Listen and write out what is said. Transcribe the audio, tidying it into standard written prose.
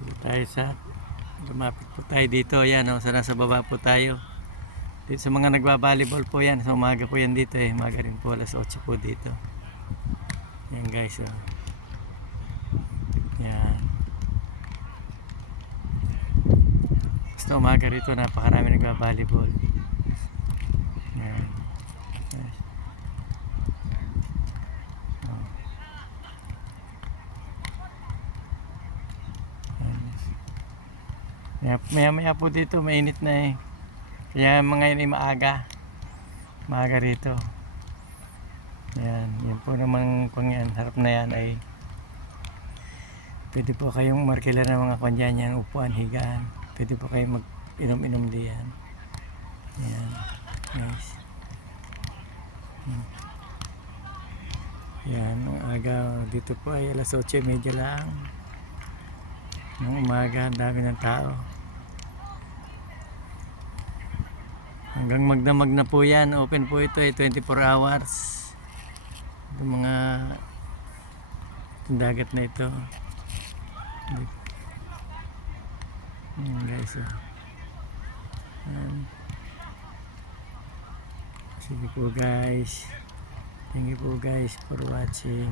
Dito tayo lumapit po tayo dito. Yan, oh, nasa baba po tayo. Dito sa mga nagba-volleyball po yan. Sa umaga po yan dito eh. Umaga rin po, alas 8 po dito. Yan guys, oh. Yan. Basta umaga rito, napakarami nagba-volleyball. Yan. Yes. Maya po dito mainit na eh. Kaya mga yun ay maaga rito. Yan po naman kung yan, harap na yan ay pwede po kayong markila ng mga kanya yan, upuan, higaan. Pwede po kayong mag-inom-inom diyan. Yan, nice. Yan, ang aga dito po ay alas 8:30 lang ng umaga, ang dami ng tao. Hanggang magdamag na po yan. Open po ito ay 24 hours. Yung mga dagat na ito. Ayan guys. Sige po guys. Thank you po guys for watching.